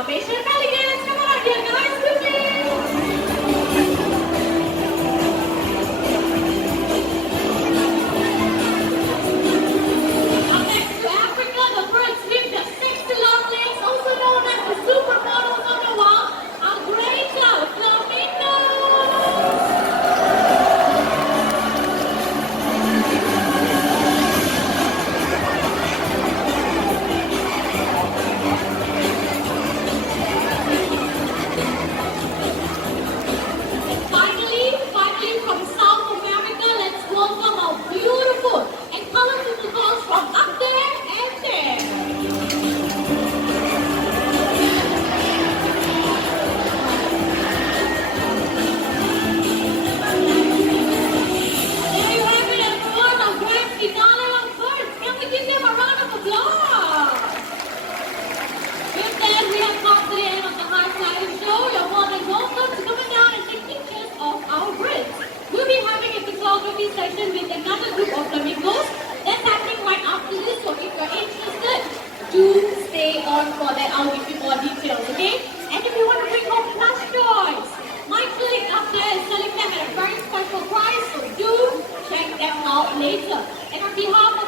South Asian pelicans. Come on here, guys, quickly. Up next to Africa, the birds with the 60 long legs, also known as the supermodels on the wall, are great flamingos. Finally, from South America, let's welcome our beautiful and colorful girls from up there and there. There you have it, everyone, our grand finale of birds. Can we give them a round of applause? With that, we have come to the end of the High Flying Show. You're more than welcome to come down and take pictures of our birds. We'll be having a photography session with another group of flamingos. That's happening right after this, so if you're interested, do stay on for that. I'll give you more details, okay? And if you want to bring home plush toys, my colleague up there is selling them at a very special price, so do check them out later. And on behalf